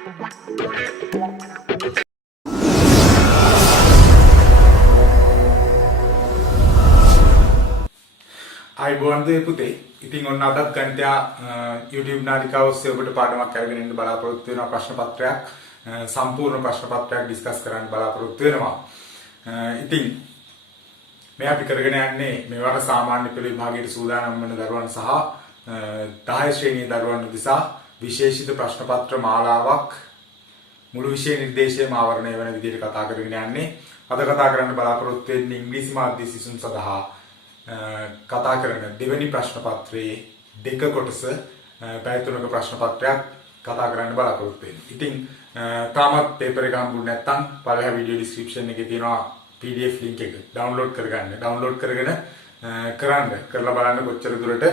අයිබෝන්ද පුතේ. ඉතින් ඔන්න අදත් ගණිතය YouTube නාලිකාව ඔස්සේ ඔබට පාඩමක් අරගෙන එන්න බලාපොරොත්තු වෙනවා. ප්‍රශ්න පත්‍රයක් සම්පූර්ණ ප්‍රශ්න පත්‍රයක් ඩිස්කස් කරන්න බලාපොරොත්තු වෙනවා. ඉතින් මේ අපි කරගෙන යන්නේ මේවට සාමාන්‍ය පෙළ විභාගයට සූදානම් වෙන දරුවන් සහ 10 ශ්‍රේණියේ දරුවන් උදෙසා විශේෂිත ප්‍රශ්න පත්‍ර මාලාවක් මුළු විෂය නිර්දේශයම ආවරණය වෙන විදිහට කතා කරගෙන යන්නේ. අද කතා කරන්න බලාපොරොත්තු වෙන්නේ ඉංග්‍රීසි මාධ්‍ය සිසුන් සඳහා කතා කරන දෙවැනි ප්‍රශ්න පත්‍රයේ දෙක කොටස පැය තුනක ප්‍රශ්න පත්‍රයක් කතා කරන්න බලාපොරොත්තු වෙන්නේ. ඉතින් තාමත් පේපර් එක හම්බුනේ නැත්නම් පළවෙනි වීඩියෝ ඩිස්ක්‍රිප්ෂන් එකේ තියෙනවා PDF link එක. ඩවුන්ලෝඩ් කරගන්න. ඩවුන්ලෝඩ් කරගෙන කරලා බලන්න කොච්චර දුරට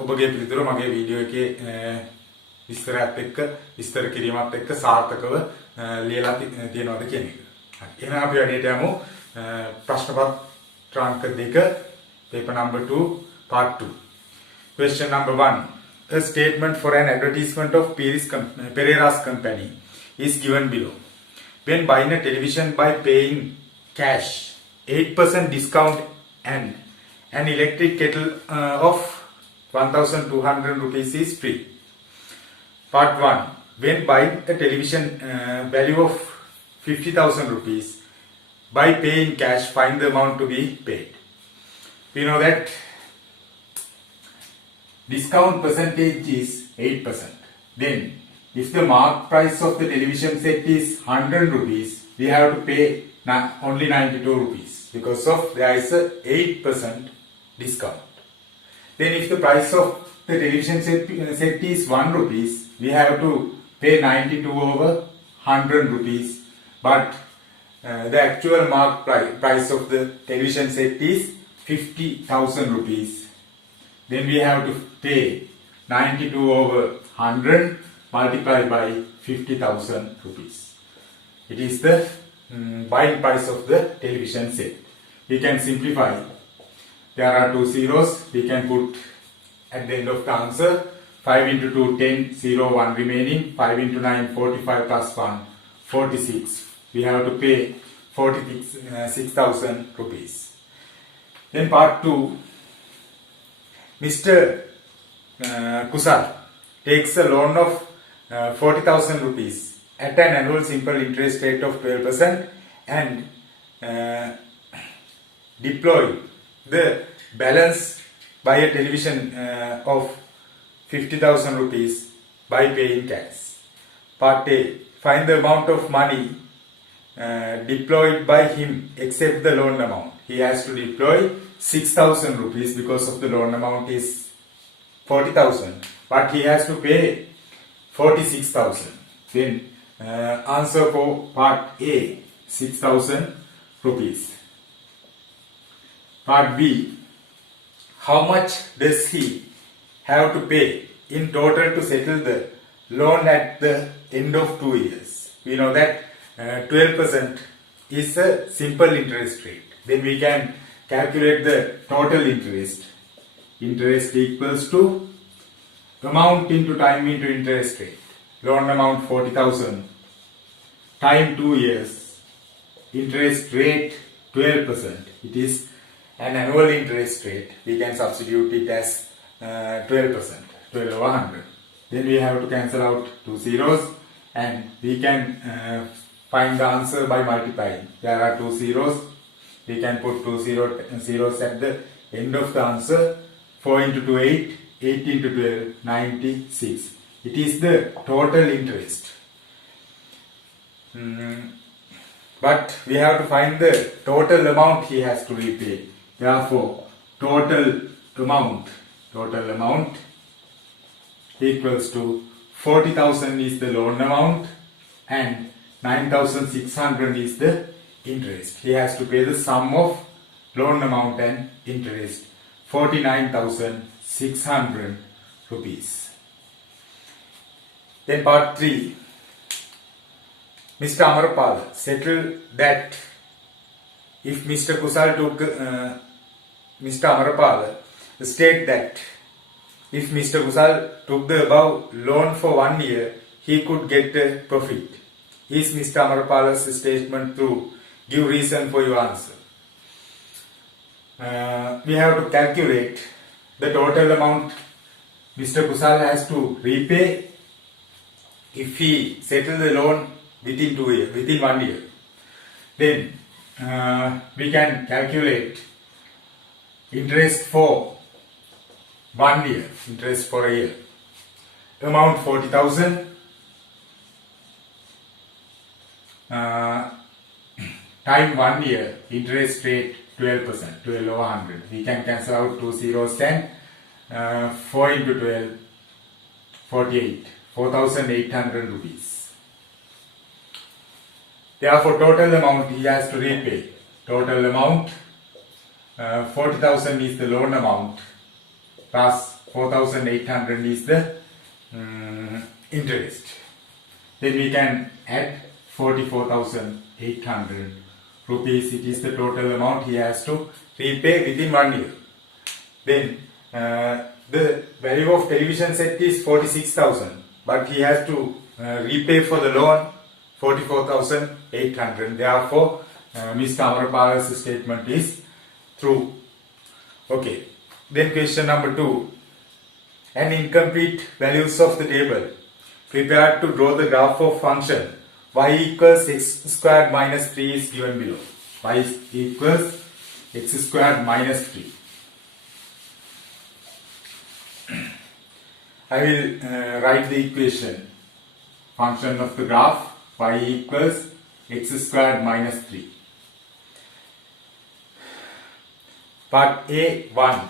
ඔබගේ පිළිතුර මගේ වීඩියෝ එකේ විස්තරات එක්ක විස්තර කිරීමත් එක්ක සාර්ථකව ලියලා තියෙනවද කියන එක. හරි. එහෙනම් අපි වැඩේට යමු. ප්‍රශ්න පත්‍ර අංක 2 paper number 2 part 2. Question number 1. A statement for an advertisement of Pereira's company is given below. When buying a television by paying cash, 8% discount and an electric kettle of 1,200 rupees is free. Part 1. When buying a television value of 50,000 rupees, by paying cash, find the amount to be paid. We know that discount percentage is 8%. Then, if the mark price of the television set is 100 rupees, we have to pay only 92 rupees because of there is a 8% discount. Then, if the price of the television set is 1 rupees, we have to pay 92 over 100 rupees. But the actual mark price of the television set is 50,000 rupees. Then we have to pay 92 over 100 multiplied by 50,000 rupees. It is the buying price of the television set. We can simplify. There are two zeros. We can put at the end of the answer 5 into 2 10 0 1 remaining 5 into 9 45 plus 1 46. We have to pay 46,000 rupees. Then part 2, Mr. Kusal takes a loan of 40,000 rupees at an annual simple interest rate of 12% and deploy the balance by a television of 50,000 rupees by paying cash. Part A, find the amount of money deployed by him except the loan amount. He has to deploy 6,000 rupees because of the loan amount is 40,000, but he has to pay 46,000. Then answer for part A, 6,000 rupees. Part B, how much does he have to pay in total to settle the loan at the end of 2 years? We know that 12% is a simple interest rate. Then we can calculate the total interest. Interest equals to amount into time into interest rate. Loan amount 40,000 time 2 years. Interest rate 12%. It is an annual interest rate. We can substitute it as 12%. 12 over 100. Then we have to cancel out two zeros and we can find the answer by multiplying. There are two zeros. We can put two zeros at the end of the answer. 4 into 2 8, 8 into 12 96. It is the total interest. But we have to find the total amount he has to repay. Therefore, total amount equals to 40,000 is the loan amount and 9,600 is the interest. He has to pay the sum of loan amount and interest, 49,600 rupees. Then part 3, Mr. Amarapal settled that if Mr. Kusal took Mr. Amarapal state that if Mr. Kusal took the above loan for 1 year, he could get a profit. Is Mr. Amarapala's statement true? Give reason for your answer. We have to calculate the total amount Mr. Kusal has to repay if he settle the loan within 1 year. Then we can calculate interest for 1 year, interest for a year. Amount 40,000. Time 1 year, interest rate 12%, 12 over 100. We can cancel out 2 zeros and 4 into 12, 48, 4,800 rupees. Therefore, total amount he has to repay. Total amount 40,000 is the loan amount plus 4,800 is the interest. Then we can add 44,800 rupees. It is the total amount he has to repay within 1 year. Then the value of television set is 46,000, but he has to repay for the loan 44,800. Therefore, Mr. Amarapala's statement is true. Okay. Then question number 2. An incomplete values of the table prepared to draw the graph of function y equals x squared minus 3 is given below. Y equals x squared minus 3. I will write the equation. Function of the graph y equals x squared minus 3. Part A1.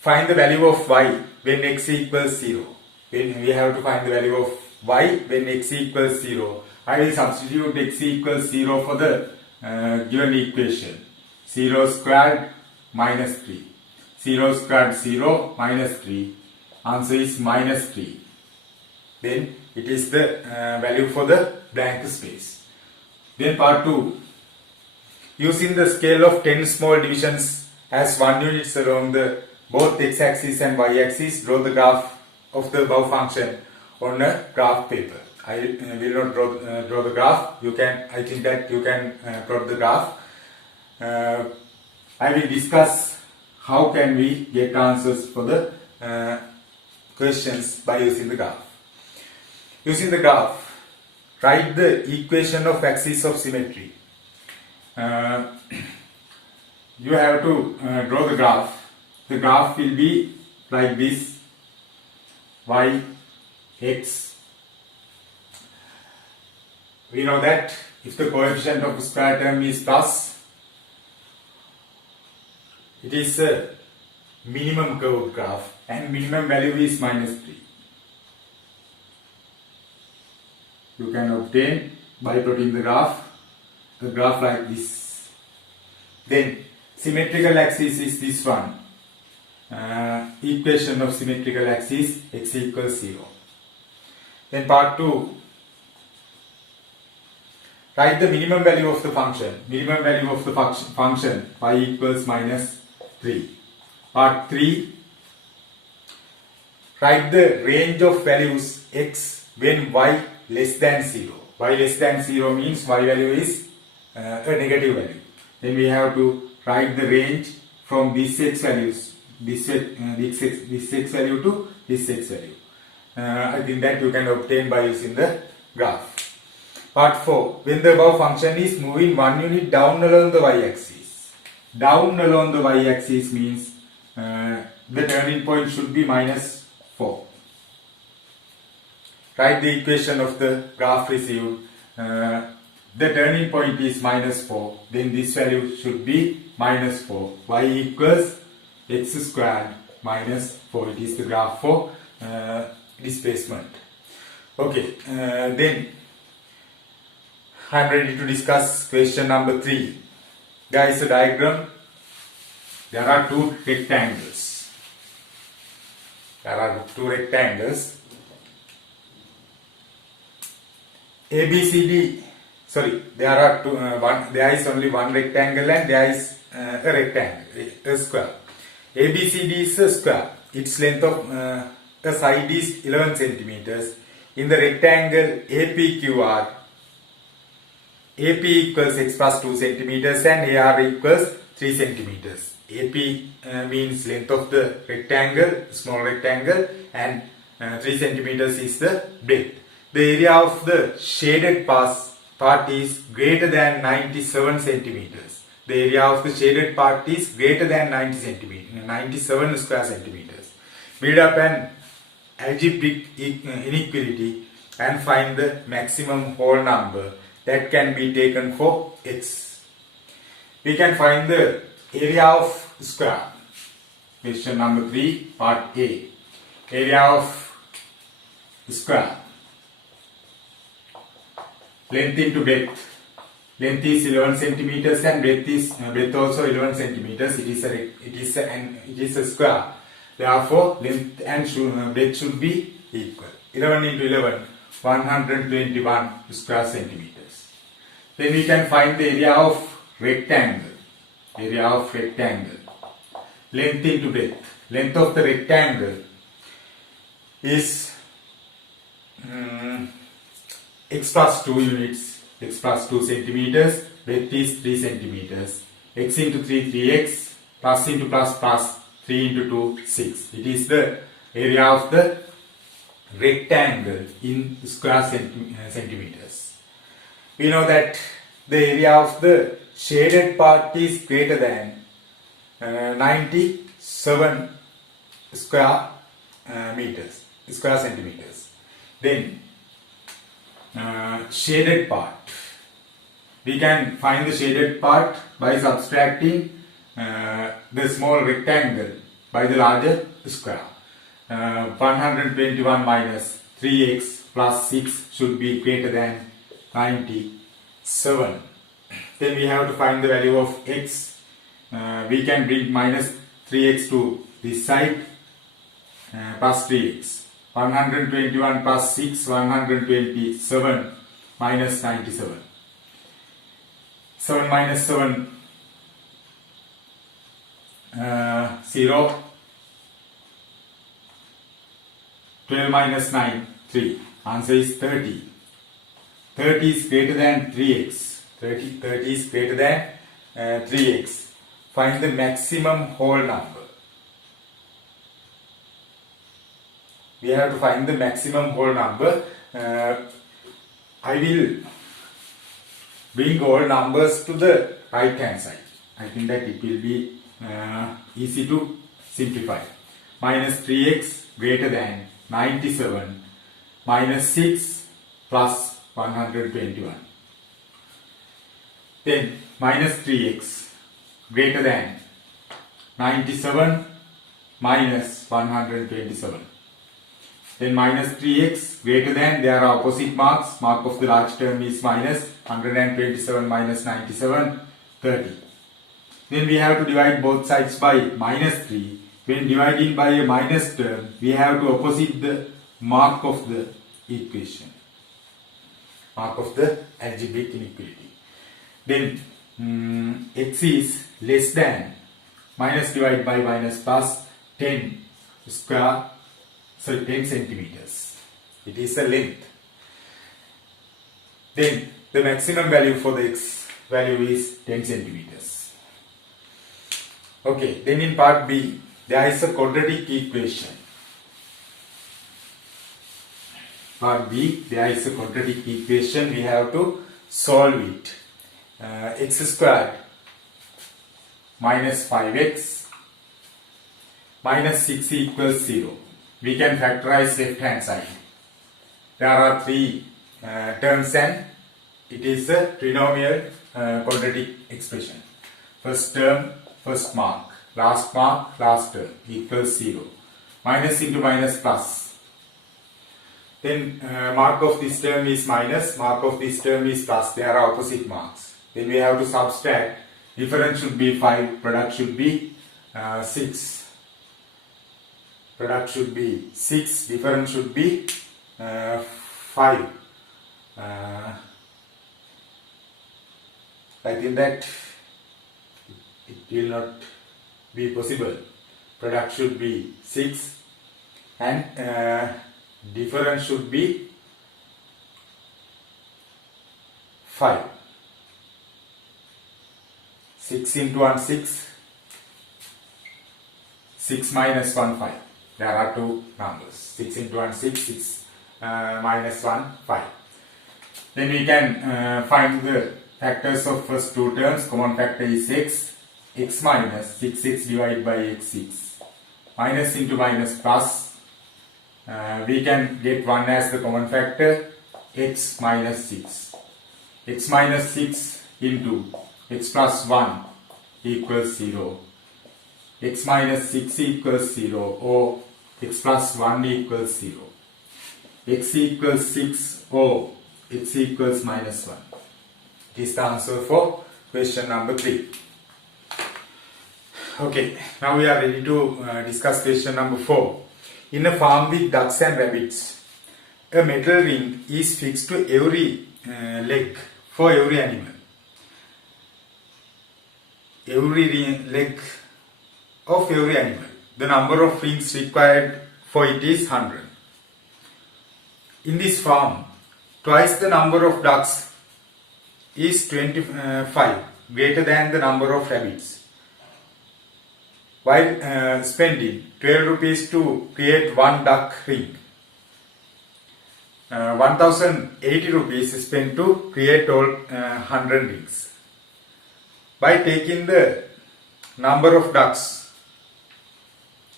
Find the value of y when x equals 0. When we have to find the value of y when x equals 0. I will substitute x equals 0 for the given equation. 0 squared minus 3. 0 squared 0 minus 3. Answer is minus 3. Then it is the value for the blank space. Then part 2. Using the scale of 10 small divisions as 1 units along the both x-axis and y-axis, draw the graph of the above function on a graph paper. I will not draw the graph. I think that you can plot the graph. I will discuss how can we get answers for the questions by using the graph. Using the graph, write the equation of axis of symmetry. You have to draw the graph. The graph will be like this: y, x. We know that if the coefficient of square term is plus, it is a minimum curved graph and minimum value is minus 3. You can obtain by plotting the graph like this. Then symmetrical axis is this one. Equation of symmetrical axis x equals 0. Then part 2. Write the minimum value of the function. Minimum value of the function y equals minus 3. Part 3. Write the range of values x when y less than 0. Y less than 0 means y value is a negative value. Then we have to write the range from these x values, this x value to this x value. I think that you can obtain by using the graph. Part 4. When the above function is moving 1 unit down along the y-axis. Down along the y-axis means the turning point should be minus 4. Write the equation of the graph received. The turning point is minus 4. Then this value should be minus 4. Y equals x squared minus 4. It is the graph for displacement. Okay, then I am ready to discuss question number 3. There is a diagram. There are two rectangles. ABCD. Sorry, there is only one rectangle and there is a rectangle, a square. ABCD is a square. Its length of the side is 11 centimeters. In the rectangle APQR, AP equals x plus 2 centimeters and AR equals 3 centimeters. AP means length of the rectangle, small rectangle, and 3 centimeters is the breadth. The area of the shaded part is greater than 97 centimeters. The area of the shaded part is greater than 97 square centimeters. Build up an algebraic inequality and find the maximum whole number that can be taken for x. We can find the area of square. Question number 3, part A. Area of square. Length into breadth. Length is 11 centimeters and breadth also 11 centimeters. It is a square. Therefore, length and breadth should be equal. 11 into 11, 121 square centimeters. Then we can find the area of rectangle. Area of rectangle. Length into breadth. Length of the rectangle is x plus 2 units, x plus 2 centimeters, breadth is 3 centimeters. X into 3, 3x, plus into plus, 3 into 2, 6. It is the area of the rectangle in square centimeters. We know that the area of the shaded part is greater than 97 square centimeters. Then shaded part. We can find the shaded part by subtracting the small rectangle by the larger square. 121 minus 3x plus 6 should be greater than 97. Then we have to find the value of x. We can bring minus 3x to this side, plus 3x. 121 plus 6, 127 minus 97. 7 minus 7, 0. 12 minus 9, 3. Answer is 30. 30 is greater than 3x. 30 is greater than 3x. Find the maximum whole number. We have to find the maximum whole number. I will bring all numbers to the right hand side. I think that it will be easy to simplify. Minus 3x greater than 97 minus 6 plus 121. Then minus 3x greater than 97 minus 127. Then minus 3x greater than, there are opposite marks. Mark of the large term is minus 127 minus 97, 30. Then we have to divide both sides by minus 3. When dividing by a minus term, we have to opposite the mark of the equation. Mark of the algebraic inequality. Then x is less than, minus divided by minus plus 10 centimeters. It is a length. Then the maximum value for the x value is 10 centimeters. Okay, then in part B, there is a quadratic equation. Part B, there is a quadratic equation. We have to solve it. X squared minus 5x minus 6 equals 0. We can factorize left hand side. There are 3 terms and it is a trinomial quadratic expression. First term, first mark. Last mark, last term equals 0. Minus into minus plus. Then mark of this term is minus, mark of this term is plus. There are opposite marks. Then we have to subtract. Difference should be 5, product should be 6. Product should be 6, difference should be 5. I think that it will not be possible. Product should be 6, and difference should be 5. 6 into 1 6, 6 minus 1 5. There are two numbers, 6 into 1 6, 6 minus 1 5. Then we can find the factors of first two terms. Common factor is x minus 6 divided by x 6. Minus into minus plus. We can get 1 as the common factor, x minus 6. X minus 6 into x plus 1 equals 0. X minus 6 equals 0, or x plus 1 equals 0. X equals 6 or x equals minus 1. This is the answer for question number 3. Okay, now we are ready to discuss question number 4. In a farm with ducks and rabbits, a metal ring is fixed to every leg for every animal. Every leg of every animal. The number of rings required for it is 100. In this farm, twice the number of ducks is 25, greater than the number of rabbits. While spending 12 rupees to create one duck ring, 1080 rupees is spent to create all 100 rings. By taking the number of ducks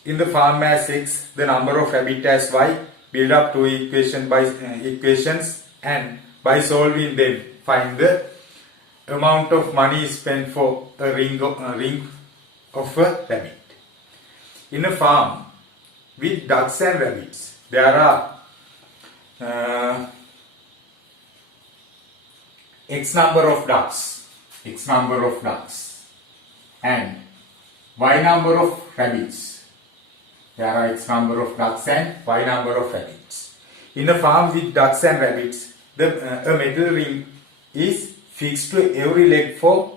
in the farm as x, the number of rabbit as y, build up two equations, and by solving them find the amount of money spent for a ring of a rabbit. In a farm with ducks and rabbits, there are x number of ducks and y number of rabbits. There are x number of ducks and y number of rabbits. In a farm with ducks and rabbits, a metal ring is fixed to every leg of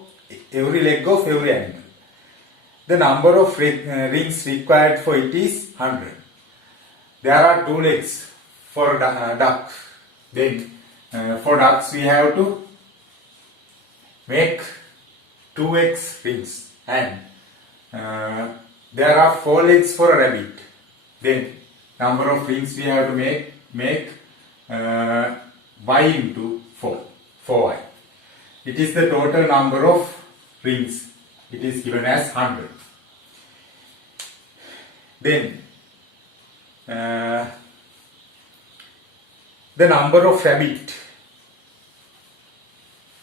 every animal. The number of rings required for it is 100. There are two legs for duck. Then for ducks we have to make 2x rings, and there are 4 legs for a rabbit. Then number of rings we have to make y into 4y. It is the total number of rings. It is given as 100. Then the number of rabbit.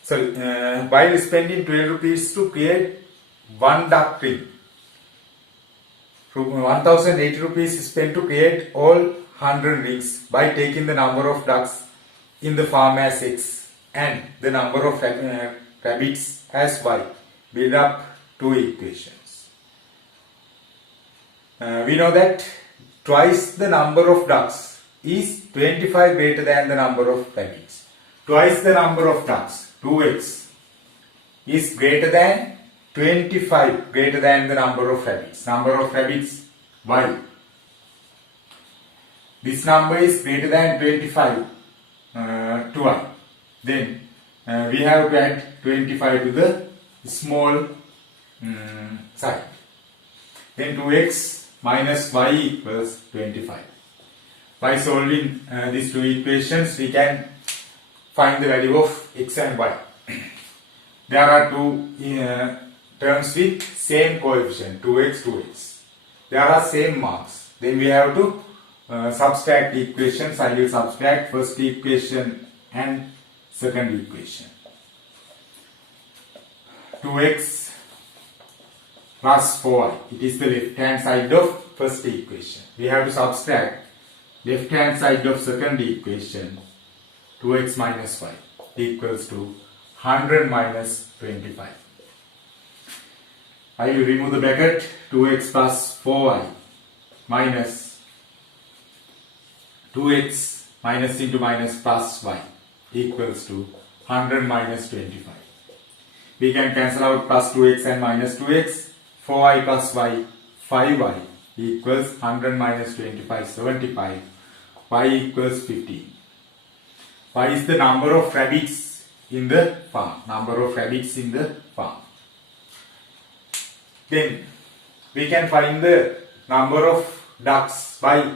While spending 12 rupees to create one duck ring, 1080 rupees is spent to create all 100 rings by taking the number of ducks in the farm as x and the number of rabbits as y. Build up two equations. We know that twice the number of ducks is 25 greater than the number of rabbits. Twice the number of ducks, 2x, is greater than 25 greater than the number of rabbits. Number of rabbits, y. This number is greater than 25 to y. Then we have to add 25 to the small side. Then 2x minus y equals 25. By solving these two equations, we can find the value of x and y. There are two terms with same coefficient, 2x, 2x. There are same marks. Then we have to subtract equations. I will subtract first equation and second equation. 2x plus 4y. It is the left hand side of first equation. We have to subtract left hand side of second equation. 2x minus y equals to 100 minus 25. I will remove the bracket. 2x plus 4y minus 2x minus into minus plus y equals to 100 minus 25. We can cancel out plus 2x and minus 2x. 4y plus y, 5y equals 100 minus 25, 75. Y equals 15. Y is the number of rabbits in the farm. Number of rabbits in the farm. Then we can find the number of ducks by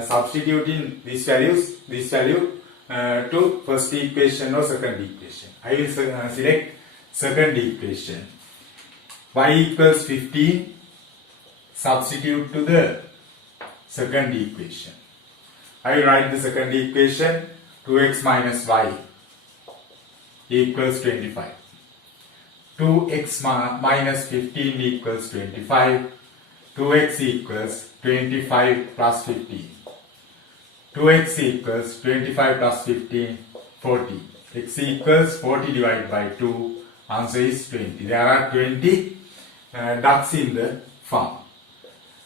substituting this value to first equation or second equation. I will select second equation. Y equals 15. Substitute to the second equation. I will write the second equation. 2x minus y equals 25. 2x minus 15 equals 25. 2x equals 25 plus 15. 2x equals 25 plus 15, 40. X equals 40 divided by 2. Answer is 20. There are 20 ducks in the farm.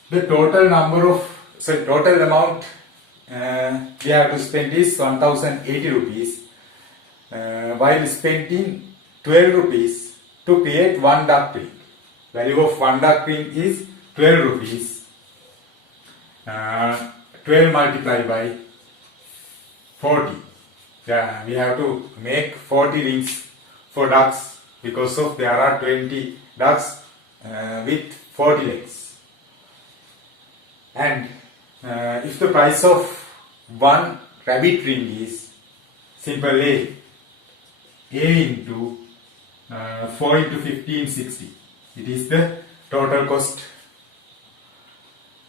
The total total amount we have to spend is 1080 rupees, while spending 12 rupees to create one duck ring. Value of one duck ring is 12 rupees. 12 multiplied by 40. We have to make 40 rings for ducks because of there are 20 ducks with 40 legs. And if the price of one rabbit ring is simple A into 4 into 15, 60. It is the total cost.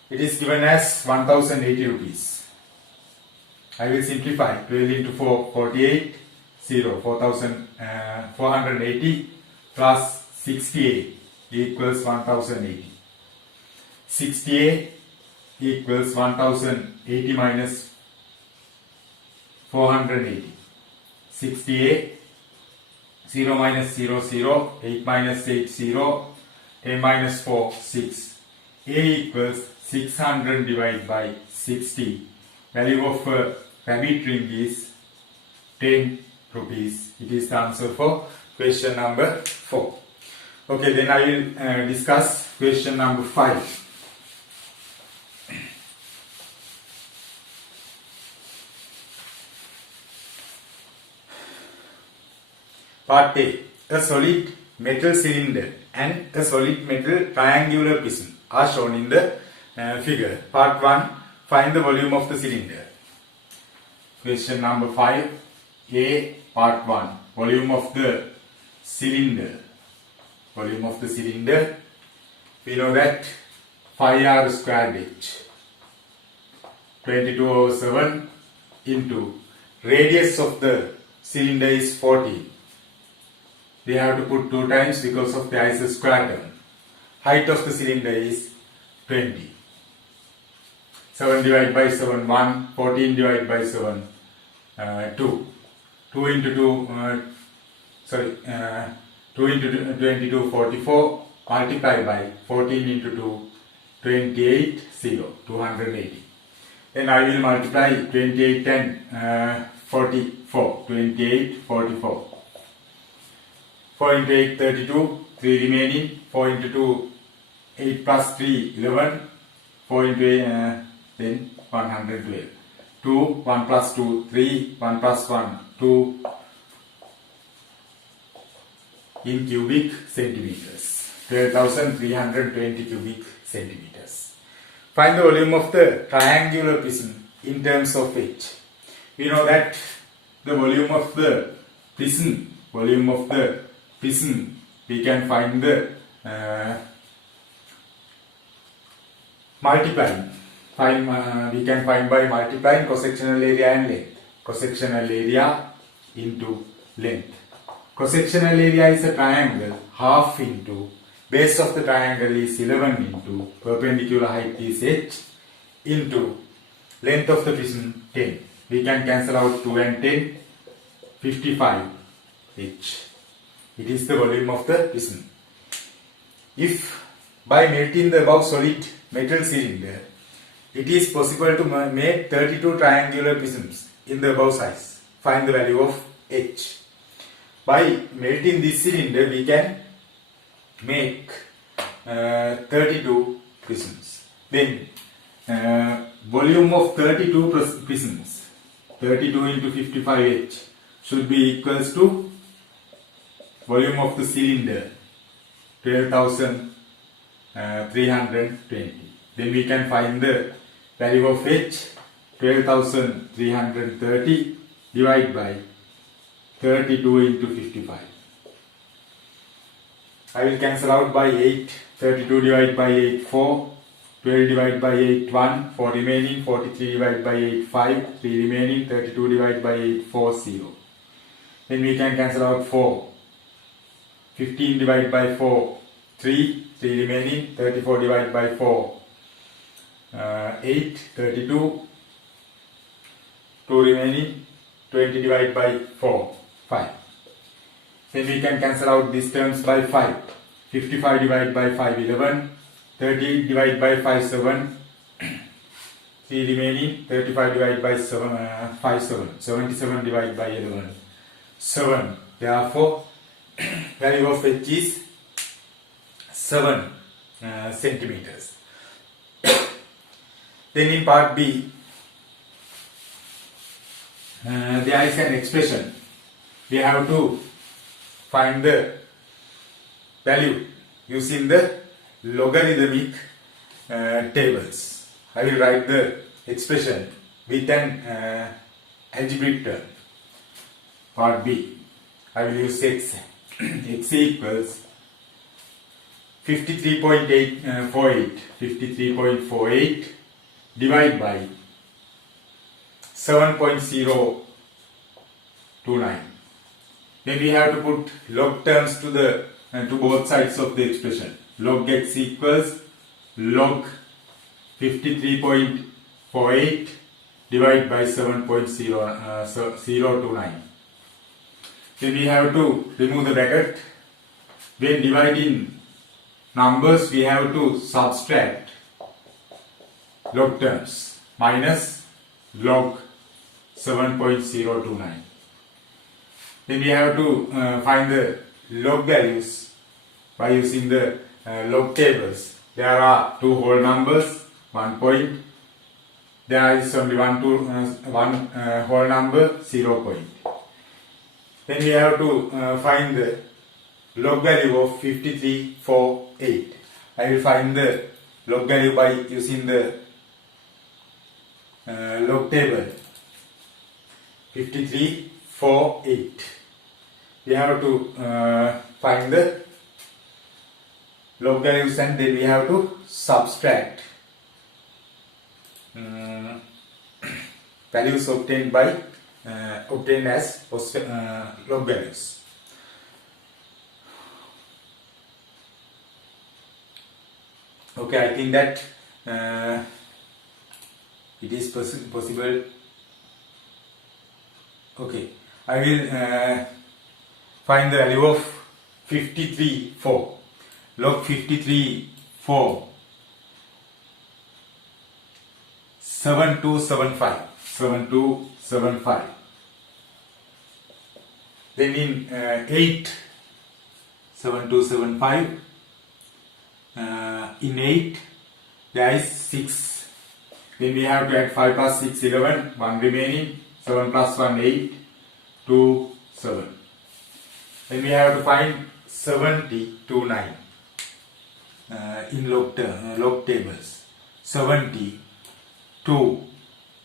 It is given as 1080 rupees. I will simplify. 12 into 4, 48, 0, 480 plus 68 equals 1080. 68 equals 1080 minus 480. 68, 0 minus 0, 0, 8 minus 8, 0, 10 minus 4, 6. A equals 600 divided by 60. Value of a rabbit ring is 10 rupees. It is the answer for question number 4. Okay, then I will discuss question number 5. Part A. A solid metal cylinder and a solid metal triangular piston are shown in the figure. Part 1. Find the volume of the cylinder. Question number 5. A. Part 1. Volume of the cylinder. Volume of the cylinder. We know that 5r squared h. 22/7 into radius of the cylinder is 14. We have to put 2 times because of the is square term. Height of the cylinder is 20. 7 divided by 7, 1. 14 divided by 7, 2. 2 into 2, 2 into 22, 44. Multiply by 14 into 2, 28, 0, 280. Then I will multiply 28 and 44. 28, 44. 4 into 8, 32, 3 remaining, 4 into 2, 8 plus 3, 11, 4 into 8, then 112. 2, 1 plus 2, 3, 1 plus 1, 2 in cubic centimeters. 12,320 cubic centimeters. Find the volume of the triangular piston in terms of H. We know that the volume of the piston, we can find the multiplying. We can find by multiplying cross-sectional area and length. Cross-sectional area into length. Cross-sectional area is a triangle. Half into base of the triangle is 11 into perpendicular height is h into length of the piston 10. We can cancel out 2 and 10. 55 h. It is the volume of the piston. If by melting the above solid metal cylinder, it is possible to make 32 triangular pistons in the above size. Find the value of H. By melting this cylinder, we can make 32 pistons. Then volume of 32 prisms, 32 into 55H should be equals to volume of the cylinder, 12,320. Then we can find the value of H, 12,330 divided by 32 into 55. I will cancel out by 8, 32 divided by 8, 4, 12 divided by 8, 1, 4 remaining, 43 divided by 8, 5, 3 remaining, 32 divided by 8, 4, 0. Then we can cancel out 4, 15 divided by 4, 3, 3 remaining, 34 divided by 4, 8, 32, 2 remaining, 20 divided by 4, 5. Then we can cancel out these terms by 5. 55 divided by 5, 11. 30 divided by 5, 7. 3 remaining. 35 divided by 5, 7. 77 divided by 11, 7. Therefore, value of H is 7 centimeters. Then in part B, there is an expression. We have to find the value using the logarithmic tables. I will write the expression with an algebraic term. Part B. I will use x. X equals 53.48 divided by 7.029. Then we have to put log terms to the to both sides of the expression. Log x equals log 53.48 divided by 7.029. Then we have to remove the bracket. When dividing numbers, we have to subtract log terms minus log 7.029. Then we have to find the log values by using the log tables. There are two whole numbers, 1 point. There is only one whole number, 0 point. Then we have to find the log value of 5348. I will find the log value by using the log table. 5348. We have to find the log values and then we have to subtract values obtained as log values. Okay, I think that it is possible. Okay, I will find the value of 53.4. Log 53.4 7275. Then in 8 7275 in 8 there is 6. Then we have to add 5 plus 6 11, 1 remaining, 7 plus 1 8, 2 7. Then we have to find 70 to 9 in log tables. 70 2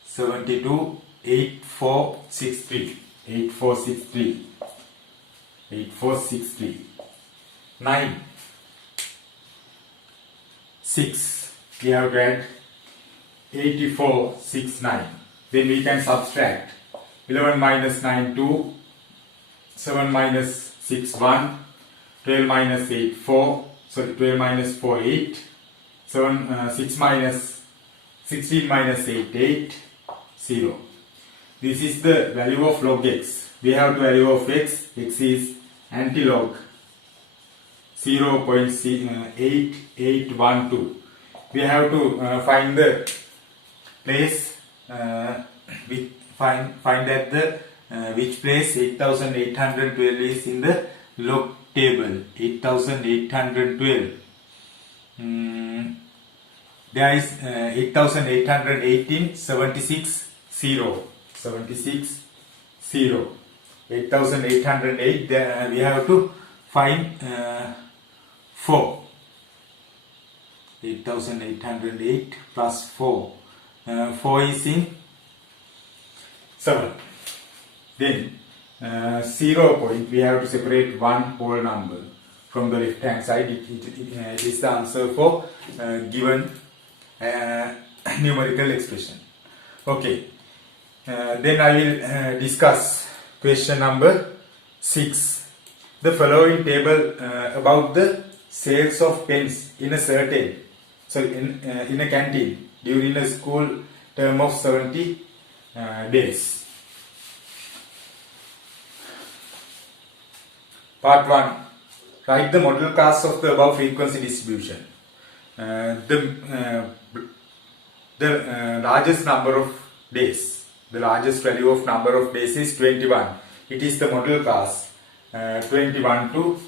72 8463 8463 8463 9 6. We have to add 8469. Then we can subtract 11 minus 9 2, 7 minus 6 1, 12 minus 8 4, sorry 12 minus 4 8, 6 minus 16 minus 8 8, 0. This is the value of log x. We have the value of x. X is antilog 0.8812. We have to find the place find at the which place 8812 is in the log table. 8812 there is 8818 76 0 76 0 8808. We have to find 4. 8808 plus 4. 4 is in 7. Then 0 point, we have to separate one whole number from the left hand side. It is the answer for given numerical expression. Okay. Then I will discuss question number 6. The following table about the sales of pens in a certain, in a canteen during a school term of 70 days. Part 1. Write the model cast of the above frequency distribution. The largest number of days, the largest value of number of days is 21. It is the model cast 21 to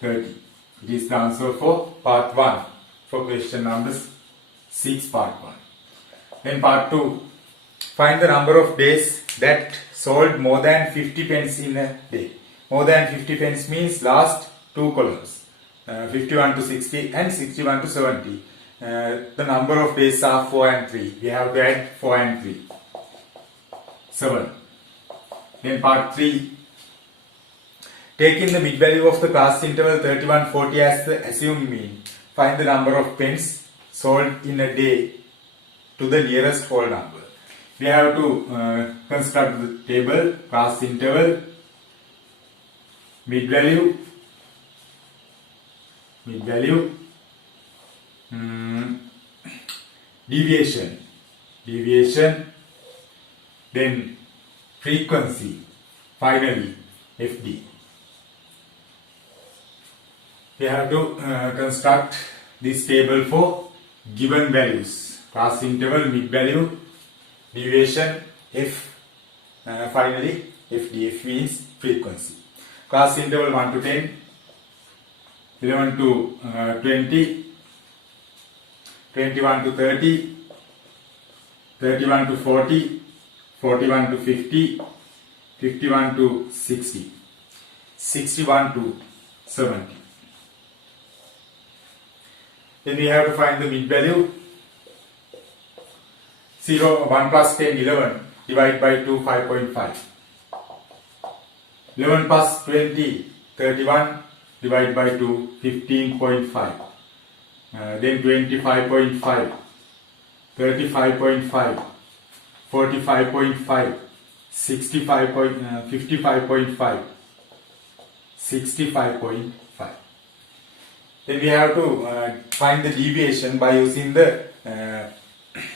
30. It is the answer for part 1 for question number 6, part 1. Then part 2. Find the number of days that sold more than 50 pence in a day. More than 50 pence means last 2 columns, 51 to 60 and 61 to 70. The number of days are 4 and 3. We have to add 4 and 3. 7. Then part 3. Taking the mid value of the class interval 3140 as the assumed mean, find the number of pens sold in a day to the nearest whole number. We have to construct the table, class interval, mid value, deviation, then frequency, finally FD. We have to construct this table for given values, class interval, mid value, deviation, F, finally FD. F means frequency. Class interval 1 to 10, 11 to 20, 21 to 30, 31 to 40, 41 to 50, 51 to 60, 61 to 70. Then we have to find the mid value. 1 plus 10, 11, divide by 2, 5.5. 11 plus 20, 31, divide by 2, 15.5. Then 25.5, 35.5, 45.5, 55.5, 65.5. Then we have to find the deviation by using the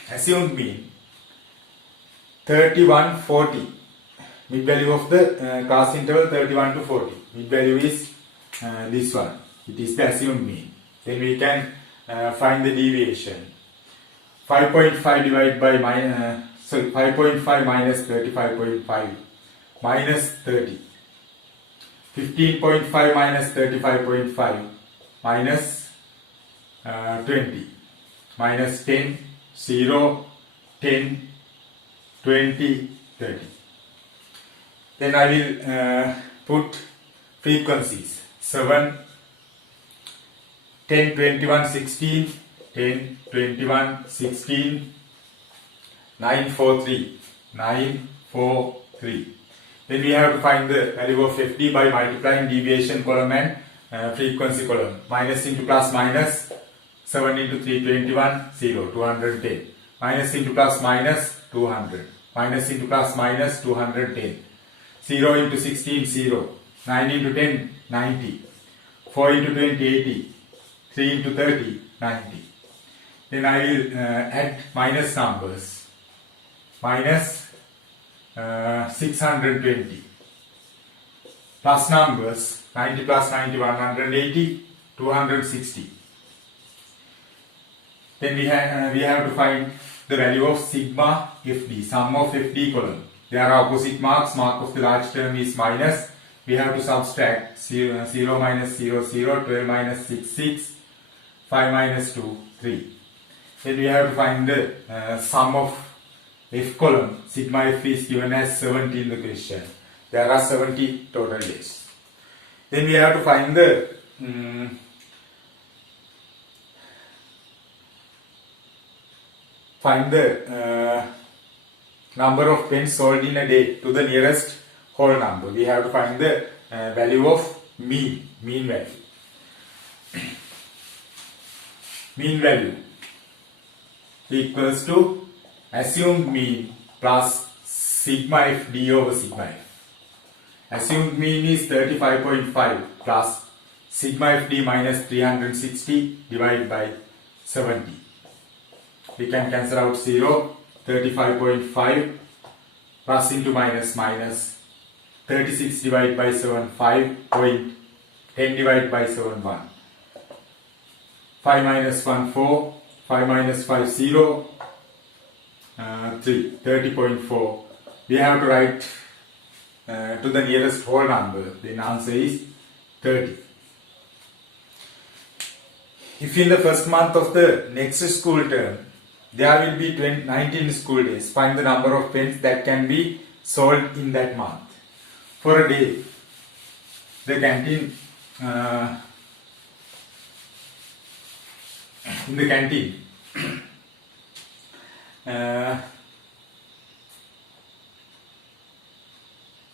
assumed mean 3140. Mid value of the class interval 31 to 40. Mid value is this one. It is the assumed mean. Then we can find the deviation. 5.5 divided by 5.5 minus 35.5 minus 30. 15.5 minus 35.5 minus 20. Minus 10, 0, 10, 20, 30. Then I will put frequencies 7, 10, 21, 16, 10, 21, 16, 9, 4, 3, 9, 4, 3. Then we have to find the value of FD by multiplying deviation column and frequency column. Minus into plus minus, 7 into 3, 21, 0, 210. Minus into plus minus, 200. Minus into plus minus, 210. 0 into 16, 0. 9 into 10, 90. 4 into 20, 80. 3 into 30, 90. Then I will add minus numbers. Minus 620. Plus numbers, 90 plus 90, 180, 260. Then we have to find the value of sigma FD, sum of FD column. There are opposite marks. Mark of the large term is minus. We have to subtract 0, 0 minus 0, 0, 12 minus 6, 6, 5 minus 2, 3. Then we have to find the sum of F column. Sigma F is given as 70 in the question. There are 70 total days. Then we have to find the number of pens sold in a day to the nearest whole number. We have to find the value of mean value. Mean value equals to assumed mean plus sigma f d over sigma f. Assumed mean is 35.5 plus sigma f d minus 360 divided by 70. We can cancel out 0. 35.5 plus into minus 36 divided by 7, 5.10 divided by 7, 1. 5 minus 1, 4. 5 minus 5, 0. 3. 30.4. We have to write to the nearest whole number. The answer is 30. If in the first month of the next school term there will be 19 school days, find the number of pens that can be sold in that month. For a day, the canteen in the canteen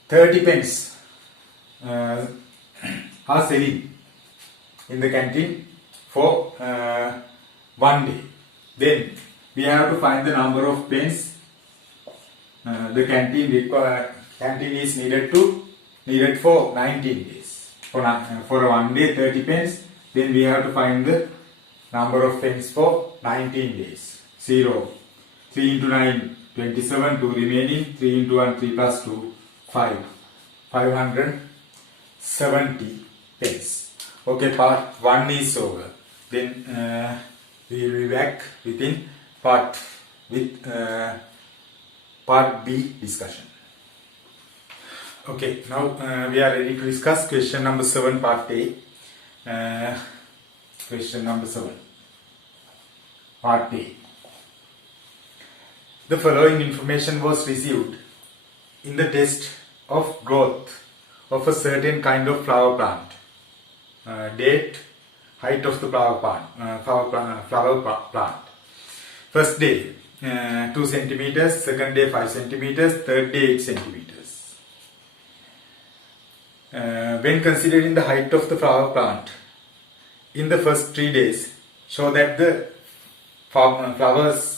30 pens are selling in the canteen for 1 day. Then we have to find the number of pens the canteen is needed for 19 days. For 1 day 30 pens. Then we have to find the number of pens for 19 days. 0. 3 into 9, 27. 2 remaining. 3 into 1, 3 plus 2, 5. 570 pens. Okay, part 1 is over. Then we will be back within part B discussion. Okay, now we are ready to discuss question number 7, part A. Question number 7, part A. The following information was received in the test of growth of a certain kind of flower plant. Date, height of the flower plant. First day 2 centimeters, second day 5 centimeters, third day 8 centimeters. When considering the height of the flower plant in the first 3 days, show that the flowers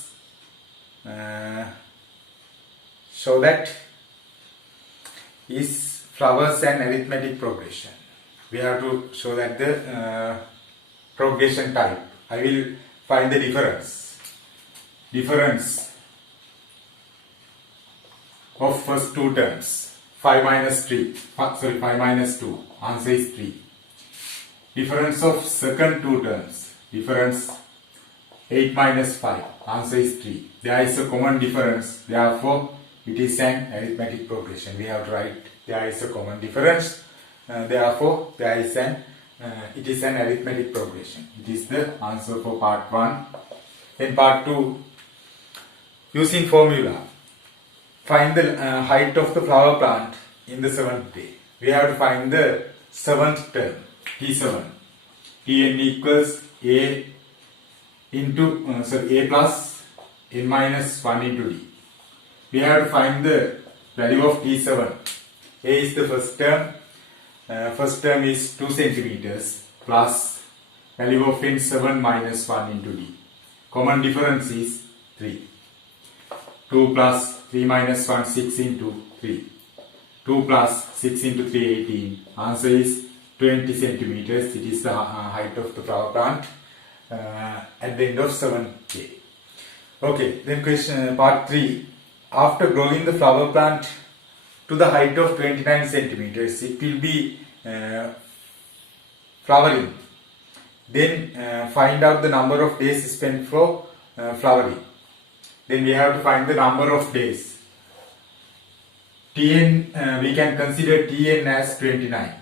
and arithmetic progression. We have to show that the progression type. I will find the difference of first 2 terms. 5 minus 2. Answer is 3. Difference of second 2 terms. Difference 8 minus 5. Answer is 3. There is a common difference. Therefore, it is an arithmetic progression. We have to write there is a common difference. Therefore, it is an arithmetic progression. It is the answer for part 1. Then part 2. Using formula, find the height of the flower plant in the 7th day. We have to find the 7th term, T7. Tn equals A plus n minus 1 into D. We have to find the value of T7. A is the first term. First term is 2 centimeters plus value of n7 minus 1 into D. Common difference is 3. 2 plus 3 minus 1, 6 into 3. 2 plus 6 into 3, 18. Answer is 20 centimeters. It is the height of the flower plant at the end of 7th day. Okay, then question part 3. After growing the flower plant to the height of 29 centimeters, it will be flowering. Then find out the number of days spent for flowering. Then we have to find the number of days. Tn, we can consider Tn as 29.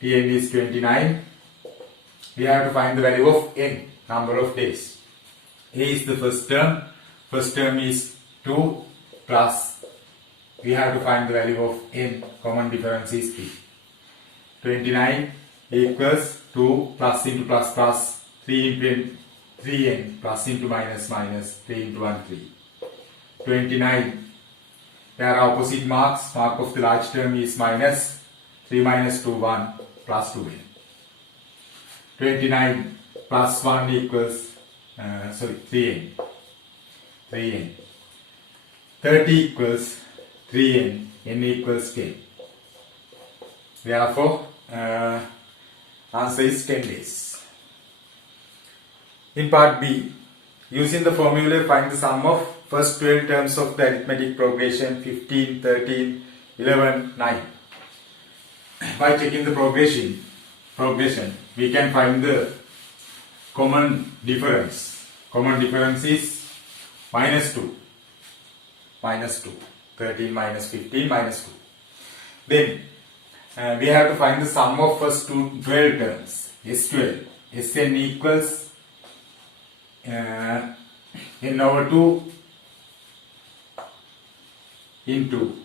Tn is 29. We have to find the value of n. number of days. A is the first term. First term is 2 plus, we have to find the value of n, common difference is 3. 29 equals 2 plus into plus plus 3 into 3n plus into minus minus 3 into 1 3. 29, there are opposite marks. Mark of the large term is minus, 3 minus 2 1 plus 2n. 29 plus 1 equals 3n. 30 equals 3n, n equals 10. Therefore, answer is 10 days. In part B, using the formula, find the sum of first 12 terms of the arithmetic progression 15, 13, 11, 9. By checking the progression, we can find the common difference. Common difference is minus 2. 13 minus 15 minus 2. Then we have to find the sum of first 12 terms. S12. Sn equals n over 2 into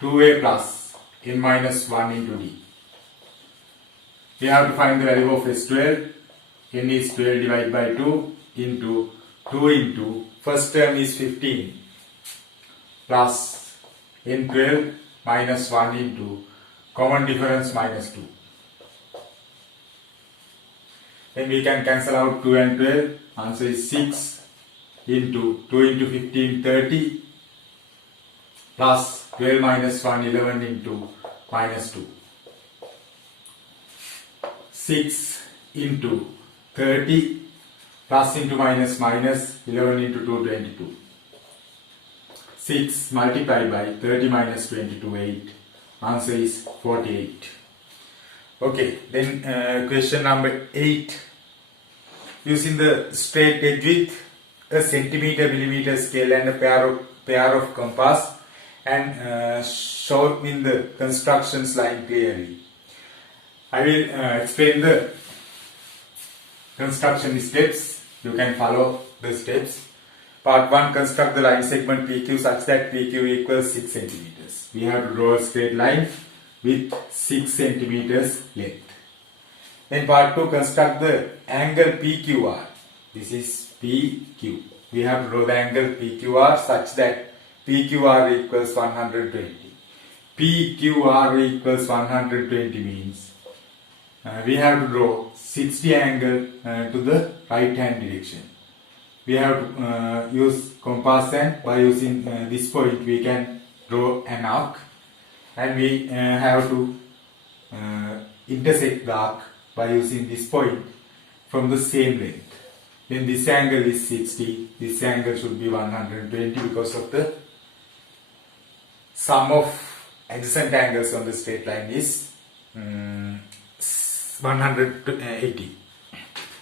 2a plus n minus 1 into d. We have to find the value of S12. N is 12 divided by 2 into 2 into first term is 15 plus n12 minus 1 into common difference minus 2. Then we can cancel out 2 and 12. Answer is 6 into 2 into 15 30 plus 12 minus 1 11 into minus 2. 6 into 30 plus into minus minus 11 into 2 22. 6 multiplied by 30 minus 22 8. Answer is 48. Okay, then question number 8. Using the straight edge with a centimeter millimeter scale and a pair of compass and show in the constructions line clearly. I will explain the construction steps. You can follow the steps. Part 1, construct the line segment PQ such that PQ equals 6 centimeters. We have to draw a straight line with 6 centimeters length. Then part 2, construct the angle PQR. This is PQ. We have to draw the angle PQR such that PQR equals 120. PQR equals 120 means we have to draw 60 angle to the right hand direction. We have to use compass, and by using this point we can draw an arc, and we have to intersect the arc by using this point from the same length. Then this angle is 60, this angle should be 120 because of the sum of adjacent angles on the straight line is 180.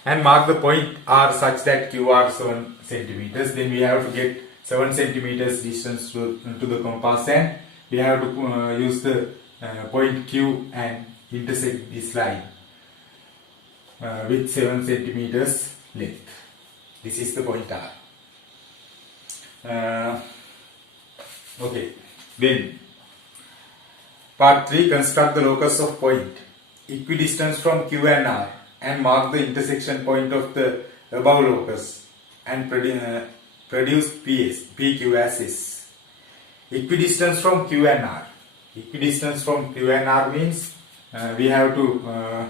And mark the point R such that QR 7 centimeters. Then we have to get 7 centimeters distance to the compass, and we have to use the point Q and intersect this line with 7 centimeters length. This is the point R. Okay, then part 3, construct the locus of point equidistance from Q and R and mark the intersection point of the above locus and produce PQ as is. Equidistance from Q and R. Equidistance from Q and R means we have to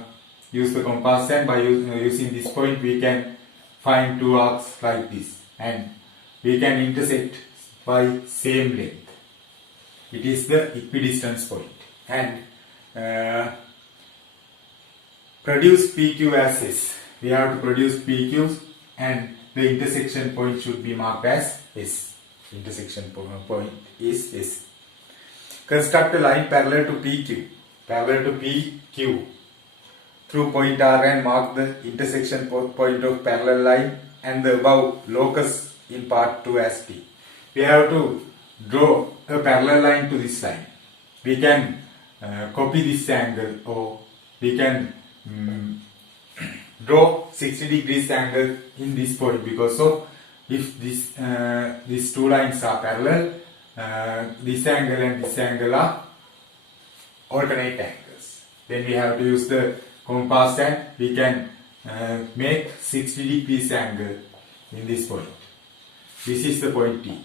use the compass, and by using this point we can find two arcs like this, and we can intersect by same length. It is the equidistance point, and produce PQ as S. We have to produce PQ, and the intersection point should be marked as S. Intersection point is S. Construct a line parallel to PQ. Parallel to PQ through point R and mark the intersection point of parallel line and the above locus in part 2 as T. We have to draw a parallel line to this line. We can copy this angle, or we can draw 60 degrees angle in this point, because of if these two lines are parallel, this angle and this angle are alternate angles. Then we have to use the compass and we can make 60 degrees angle in this point. This is the point T.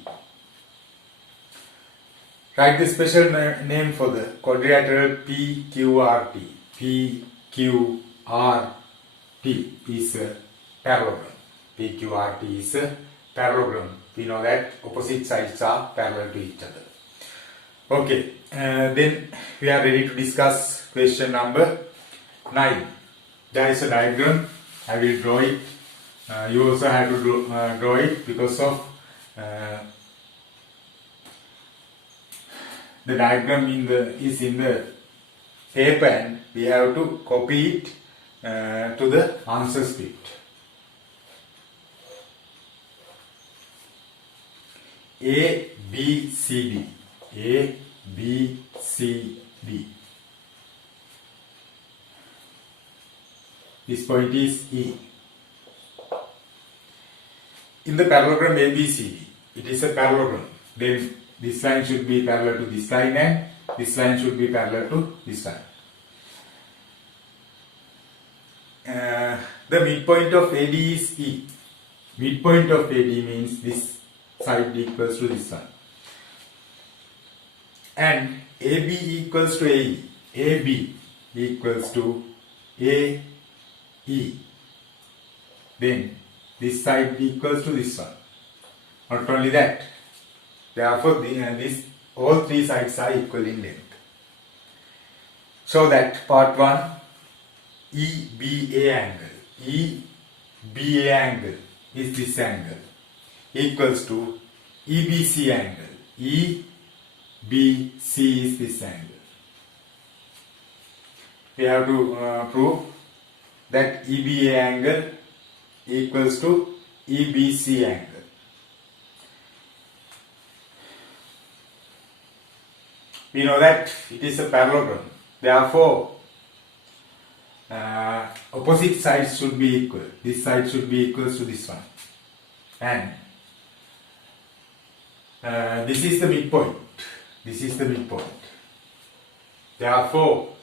Write the special name for the quadrilateral PQRT. PQRT is a parallelogram. PQRT is a parallelogram. We know that opposite sides are parallel to each other. Okay, then we are ready to discuss question number 9. There is a diagram. I will draw it. You also have to draw it, because of the diagram is in the paper, and we have to copy it to the answer script. A, B, C, D. A, B, C, D. This point is E. In the parallelogram ABCD, it is a parallelogram. Then this line should be parallel to this line, and this line should be parallel to this line. The midpoint of AD is E. Midpoint of AD means this side equals to this one. And AB equals to AE. AB equals to AE. Then this side equals to this one. Not only that, therefore all three sides are equal in length. So that part 1, EBA angle. EBA angle is this angle, equals to EBC angle. EBC is this angle. We have to prove that EBA angle equals to EBC angle. We know that it is a parallelogram. Therefore, opposite sides should be equal. This side should be equal to this one. And this is the midpoint. This is the midpoint. Therefore,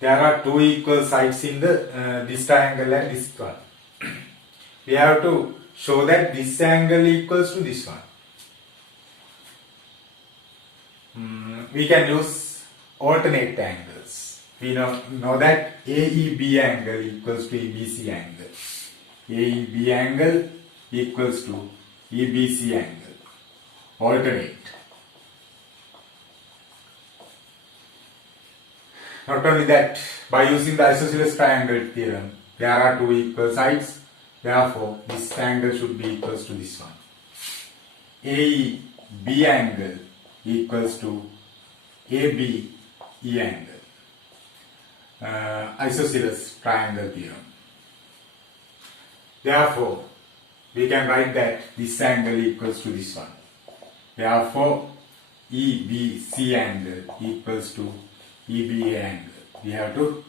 there are two equal sides in this triangle and this one. We have to show that this angle equals to this one. We can use alternate angles. We know that AEB angle equals to EBC angle. AEB angle equals to EBC angle. Alternate. Not only that, by using the isosceles triangle theorem, there are two equal sides. Therefore, this angle should be equals to this one. AEB angle equals to ABE angle. Isosceles triangle theorem. Therefore, we can write that this angle equals to this one. Therefore, EBC angle equals to EBA angle. We have to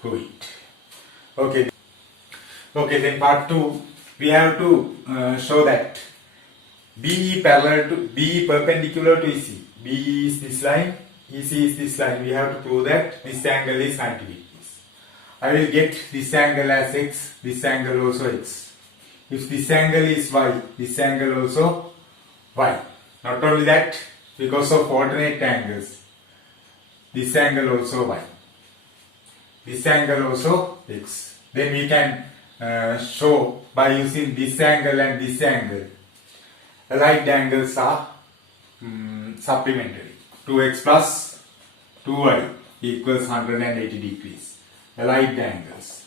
prove it. Okay. Okay, then part 2, we have to show that BE perpendicular to EC. BE is this line, EC is this line. We have to prove that this angle is 90 degrees. I will get this angle as X, this angle also X. If this angle is Y, this angle also Y. Not only that, because of alternate angles, this angle also Y. This angle also X. Then we can show by using this angle and this angle. Right angles are supplementary. 2x plus 2y equals 180 degrees. Right angles.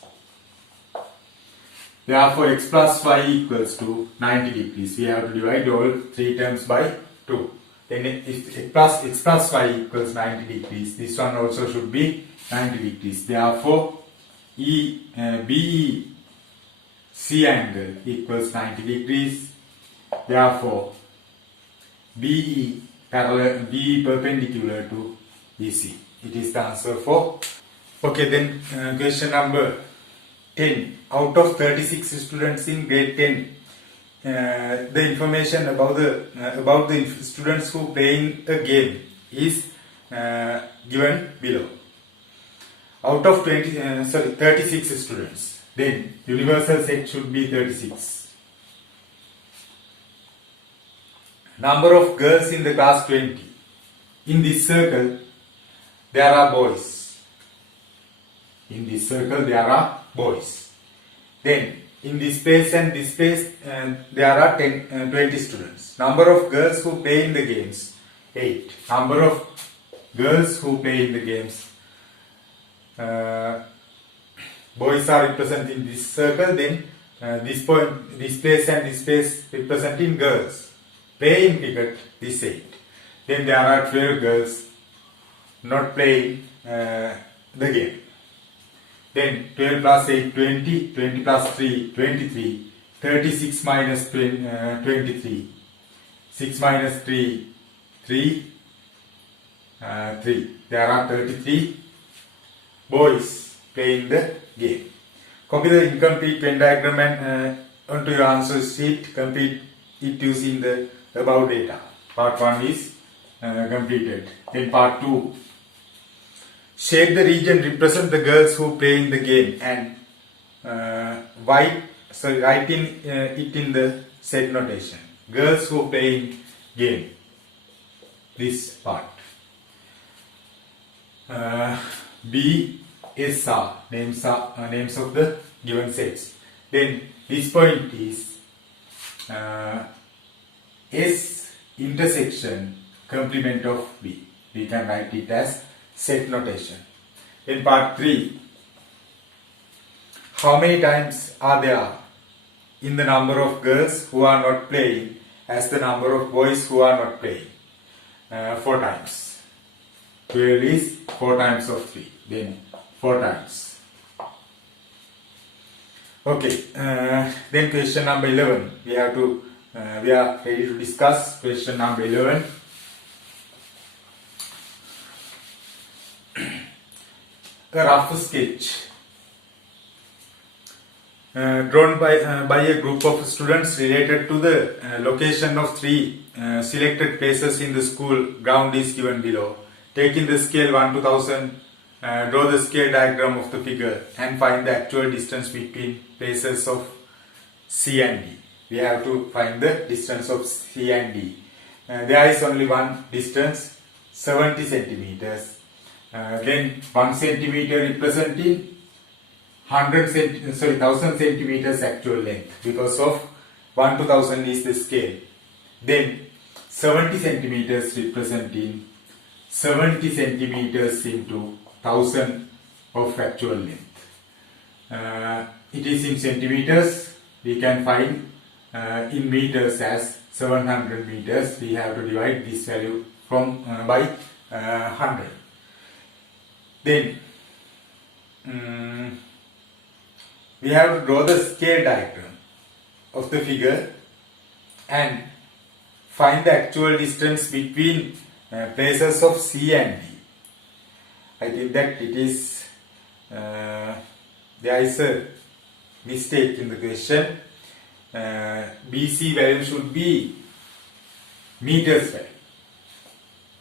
Therefore, x plus y equals to 90 degrees. We have to divide all three terms by 2. Then if x plus y equals 90 degrees, this one also should be 90 degrees. Therefore, BEC angle equals 90 degrees. Therefore, BE perpendicular to BC. It is the answer for. Okay, then question number 10. Out of 36 students in grade 10, the information about the students who playing a game is given below. Out of 36 students, then universal set should be 36. Number of girls in the class 20. In this circle, there are boys. In this circle, there are boys. Then, in this space and this space, there are 20 students. Number of girls who play in the games, 8. Number of girls who play in the games, boys are represented in this circle. Then, this space and this space representing girls. Playing cricket, this 8. Then there are 12 girls not playing the game. Then 12 plus 8, 20, 20 plus 3, 23, 36 minus 23, 6 minus 3, 3, 3. There are 33 boys playing the game. Copy the incomplete Venn diagram and onto your answer sheet. Complete it using the above data. Part 1 is completed. Then part 2. Shade the region represent the girls who play in the game and write it in the set notation. Girls who play in game. This part. B, S are names of the given sets. Then this point is S intersection complement of B. We can write it as set notation. In part 3, how many times are there in the number of girls who are not playing as the number of boys who are not playing? 4 times. 12 is 4 times of 3. Then 4 times. Okay. Then question number 11. We are ready to discuss question number 11. A rough sketch drawn by a group of students related to the location of 3 selected places in the school ground is given below. Taking the scale 1 to 1000, draw the scale diagram of the figure and find the actual distance between places of C and D. We have to find the distance of C and D. There is only one distance, 70 centimeters. Then 1 centimeter representing 1000 centimeters actual length, because of 1 to 1000 is the scale. Then 70 centimeters representing 70 centimeters into 1000 of actual length. It is in centimeters. We can find in meters as 700 meters. We have to divide this value by 100. Then we have to draw the scale diagram of the figure and find the actual distance between places of C and D. I think that it is there is a mistake in the question. BC value should be meters value.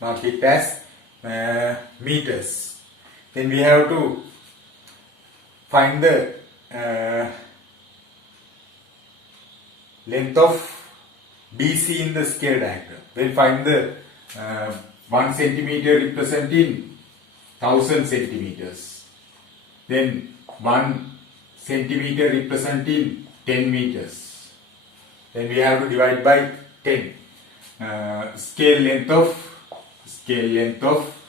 Mark it as meters. Then we have to find the length of BC in the scale diagram. We'll find the 1 centimeter representing 1000 centimeters. Then 1 centimeter representing 10 meters. Then we have to divide by 10. Scale length of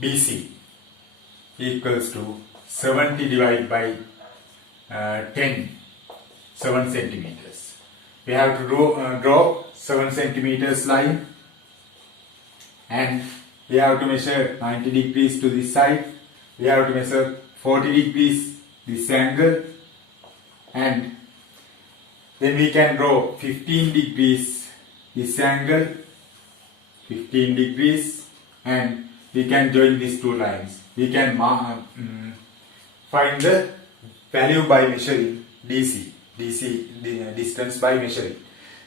BC equals to 70 divided by 10, 7 centimeters. We have to draw 7 centimeters line, and we have to measure 90 degrees to this side. We have to measure 40 degrees this angle, and then we can draw 15 degrees this angle, 15 degrees, and we can join these two lines. We can find the value by measuring DC, the distance by measuring.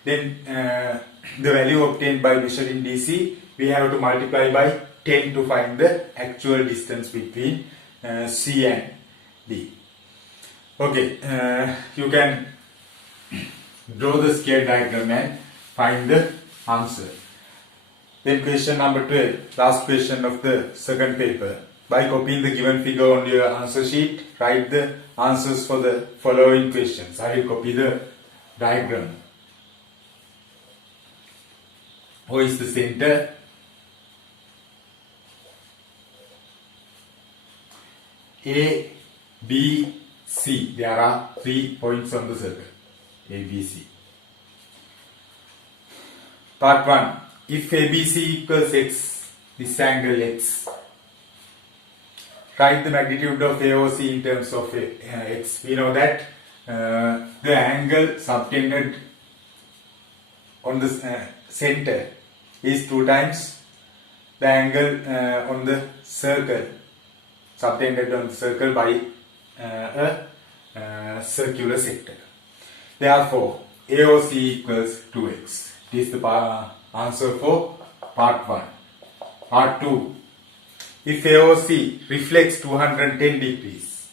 Then the value obtained by measuring DC, we have to multiply by 10 to find the actual distance between C and D. Okay, you can draw the scale diagram and find the answer. Then question number 12, last question of the second paper. By copying the given figure on your answer sheet, write the answers for the following questions. I will copy the diagram. O is the center. A, B, C. There are 3 points on the circle. A, B, C. Part 1. If ABC equals x, this angle x. Write the magnitude of AOC in terms of x. We know that the angle subtended on the center is 2 times the angle on the circle, subtended on the circle by a circular sector. Therefore, AOC equals 2x. This is the answer for part 1. Part 2. If AOC reflects 210 degrees,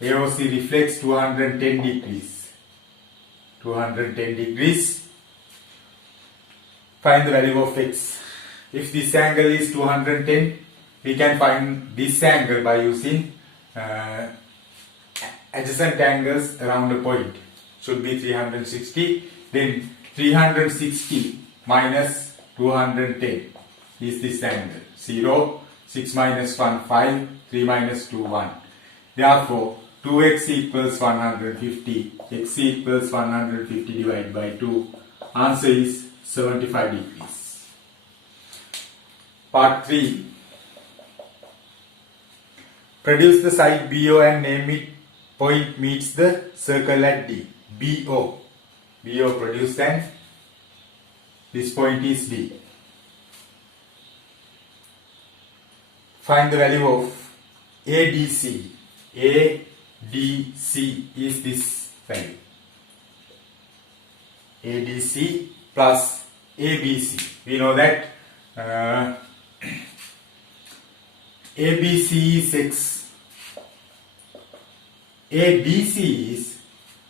AOC reflects 210 degrees, 210 degrees, find the value of x. If this angle is 210, we can find this angle by using adjacent angles around the point. Should be 360. Then 360 minus 210 is this angle. 0, 6 minus 1, 5, 3 minus 2, 1. Therefore, 2x equals 150, x equals 150 divided by 2. Answer is 75 degrees. Part 3. Produce the side BO and name it point meets the circle at D. BO. BO produced and this point is D. Find the value of ADC. ADC is this value. ADC plus ABC. We know that ABC is x. ADC is,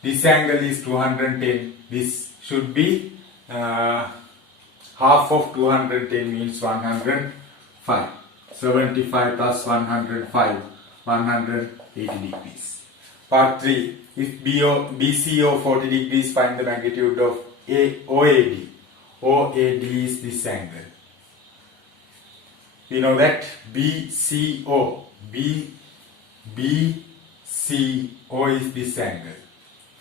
this angle is 210. This should be half of 210 means 105. 75 plus 105, 180 degrees. Part 3. If BCO 40 degrees, find the magnitude of OAD. OAD is this angle. We know that BCO is this angle,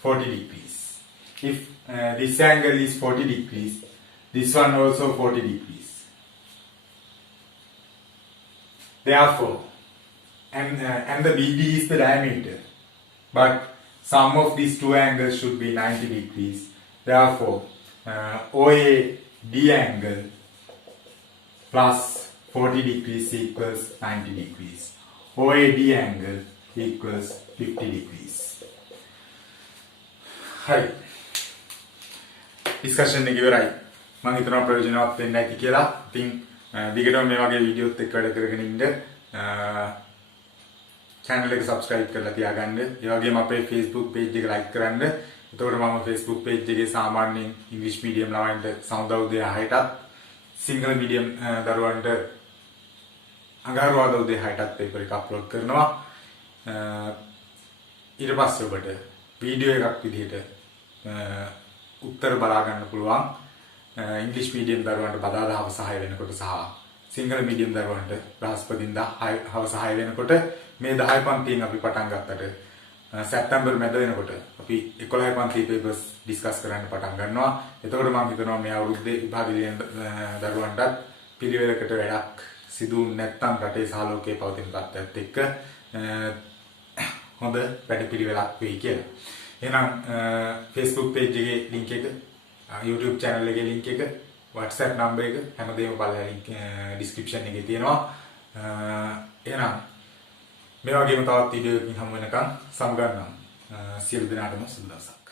40 degrees. If this angle is 40 degrees, this one also 40 degrees. Therefore, and the BD is the diameter, but sum of these two angles should be 90 degrees. Therefore, OAD angle plus 40 degrees equals 90 degrees. OAD angle equals 50 degrees. Hi. Discussion එක ඉවරයි. මම හිතනවා ප්‍රයෝජනවත් වෙන්න ඇති කියලා. ඉතින් දිගටම මේ වගේ වීඩියෝත් එක්ක වැඩ කරගෙන ඉන්න channel එක subscribe කරලා තියාගන්න. ඒ වගේම අපේ Facebook page එක like කරන්න. එතකොට මම Facebook page එකේ සාමාන්‍යයෙන් English medium ළමයින්ට සඳහා උදේ 6ටත් සිංහල medium දරුවන්ට අඟහරුවාදා උදේ 6ටත් paper එක upload කරනවා. ඊට පස්සේ ඔබට වීඩියෝ එකක් විදිහට උත්තර බලා ගන්න පුළුවන්. ඉංග්‍රීසි මීඩියම් දරුවන්ට බදාදා හවස 6 වෙනකොට සහ සිංහල මීඩියම් දරුවන්ට බ්‍රහස්පතින්දා හවස 6 වෙනකොට මේ 10 පන්තියෙන් අපි පටන් ගත්තට සැප්තැම්බර් මැද වෙනකොට අපි 11 පන්ති papers discuss කරන්න පටන් ගන්නවා. එතකොට මම හිතනවා මේ අවුරුද්දේ විභාග ලියන දරුවන්ටත් පිළිවෙලකට වැඩක් සිදු නැත්නම් රටේ සහ ලෝකයේ පවතින තත්ත්වයත් එක්ක හොඳ වැඩපිළිවෙලක් වෙයි කියලා. එහෙනම් Facebook page එකේ link එක, YouTube channel එකේ link එක WhatsApp number එක හැමදේම බලලා link description එකේ තියෙනවා. එහෙනම් මේ වගේම තවත් වීඩියෝ එකකින් හමු වෙනකන් සමගන්නම්. සියලු දෙනාටම සුබ දවසක්.